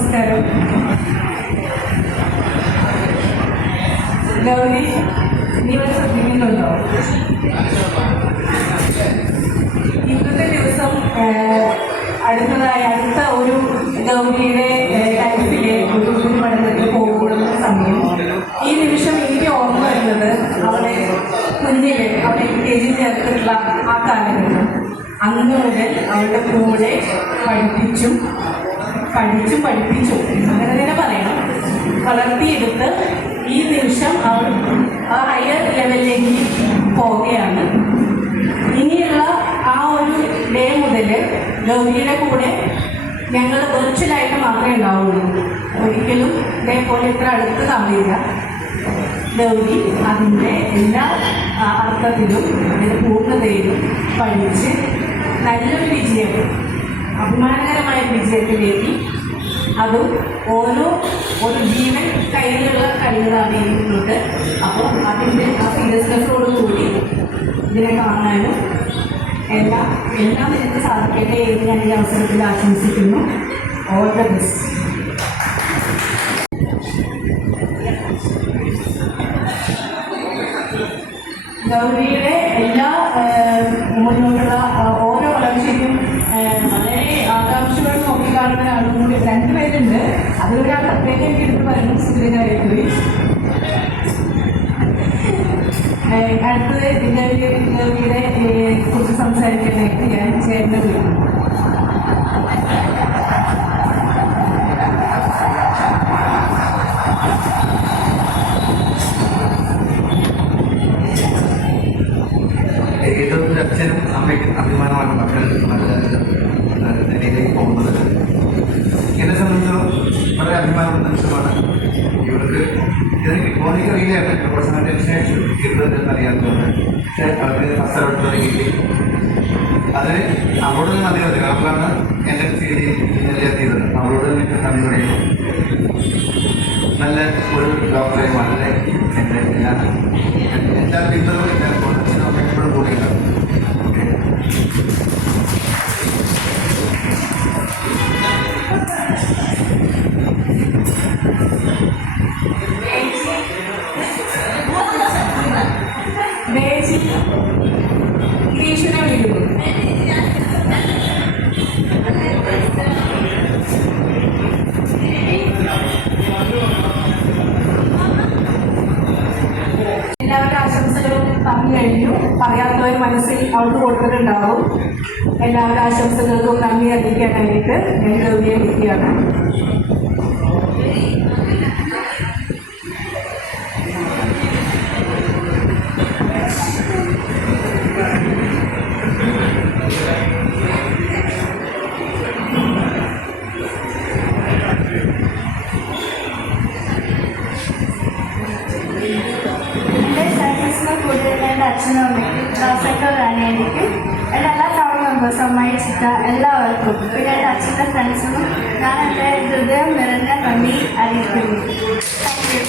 നമസ്കാരം. ഗൗരി, നീ ഇവിടെ ശ്രദ്ധിക്കുന്നുണ്ടോ? ഇന്നത്തെ ദിവസം അടുത്ത ഒരു ഗൗരിയുടെ ലൈഫിലെ ഒരു പഠനത്തിൽ പോകുന്ന സമയം ഈ നിമിഷം എനിക്ക് ഓർമ്മ വരുന്നത് അവളെ കുഞ്ഞിലെ അവളെ LKG ചേർത്തിട്ടുള്ള ആ കാലഘട്ടം. അന്ന് മുതൽ അവളുടെ കൂടെ പഠിപ്പിച്ചും അങ്ങനെ തന്നെ പറയണം, വളർത്തിയെടുത്ത് ഈ നിമിഷം അവൾ ആ ഹയർ ലെവലിലേക്ക് പോവുകയാണ്. ഇനിയുള്ള ആ ഒരു ഡേ മുതൽ ഗൗരിയുടെ കൂടെ ഞങ്ങൾ വെർച്വലായിട്ട് മാത്രമേ ഉണ്ടാവുള്ളൂ. ഒരിക്കലും ഇതേപോലെ ഇത്ര അടുത്ത് കാണില്ല. ഗൗരി അതിൻ്റെ എല്ലാ അർത്ഥത്തിലും അതിൻ്റെ പൂർണ്ണതയിലും പഠിച്ച് നല്ലൊരു വിജയം, അഭിമാനകരമായ വിജയത്തിലേക്ക്, അതും ഒരു ജീവൻ കയ്യിലുള്ള കളികളാണ് ഇതിലോട്ട്. അപ്പോൾ അതിൻ്റെ ആ സീരിയസ്നെസ്സോടുകൂടി ഇതിനെ കാണാനും എല്ലാം എനിക്ക് സാധിക്കട്ടെ എന്ന് ഞാൻ ഈ അവസരത്തിൽ ആശംസിക്കുന്നു. All the best. ഗൗരിയുടെ എല്ലാ മുന്നോട്ടുള്ള ഓരോ വളർച്ചയ്ക്കും വളരെ ആകാംക്ഷകൾ നോക്കിക്കാണുന്ന ആളും കൂടി 2 പേരുണ്ട്. അതിലൊരാൾ പ്രത്യേകം എനിക്ക് എടുത്ത് പറയുന്നു, സുധീരനായി. അടുത്തത് ഗൗരിയുടെ കുറിച്ച് സംസാരിക്കാനായിട്ട് ഞാൻ ചേർന്ന് വിളിക്കുന്നു. ഏതൊരു അച്ഛനും അമ്മയ്ക്കും അഭിമാനമാണ് മക്കൾ നല്ല നിലയിലേക്ക് പോകുന്നത്. എന്നെ സംബന്ധിച്ചിടത്തോളം വളരെ അഭിമാനമുള്ള നിമിഷമാണ്. ഇവർക്ക് ഇതിന് എനിക്കറിയില്ലായിരുന്നു പ്രൊഫഷണൽ ടെൻഷനായിട്ട് കിട്ടുന്നത് എന്നറിയാത്തതുകൊണ്ട്. പക്ഷേ അവർക്ക് അസ്ഥലത്തോടെ കിട്ടി. അതിന് അവളോട് നന്ദി പറഞ്ഞു. അവളാണ് എൻ്റെ എത്തിയത്. അവളോട് എനിക്ക് നന്ദി പറയുന്നു. നല്ല ഒരു ഡോക്ടറെ വളരെ എൻ്റെ എല്ലാ ടീച്ചറും എപ്പോഴും കൂടിയുണ്ടാവും. ഗ്രീഷിനെ വിളിക്കുന്നു. എല്ലാവരുടെ ആശംസകളും പറഞ്ഞു കഴിഞ്ഞു. പറയാത്തവർ മനസ്സിൽ അവർക്ക് കൊടുത്തിട്ടുണ്ടാവും. എല്ലാവരുടെ ആശംസകൾക്കും നന്ദി അറിയിക്കാനായിട്ട് ഞാൻ ഗൗരിയെ വിളിക്കുകയാണ്. അച്ഛനും അമ്മയ്ക്കും ദാസക്കാരാണ് എനിക്ക് എൻ്റെ എല്ലാ ഫാമിലി മെമ്പേഴ്സും അമ്മായി ചിത്ത എല്ലാവർക്കും പിന്നെ എൻ്റെ അച്ഛൻ്റെ ഫ്രണ്ട്സിനും ഞാൻ എൻ്റെ ഹൃദയം നിറഞ്ഞ നന്ദി അറിയിക്കുന്നു. Thank you.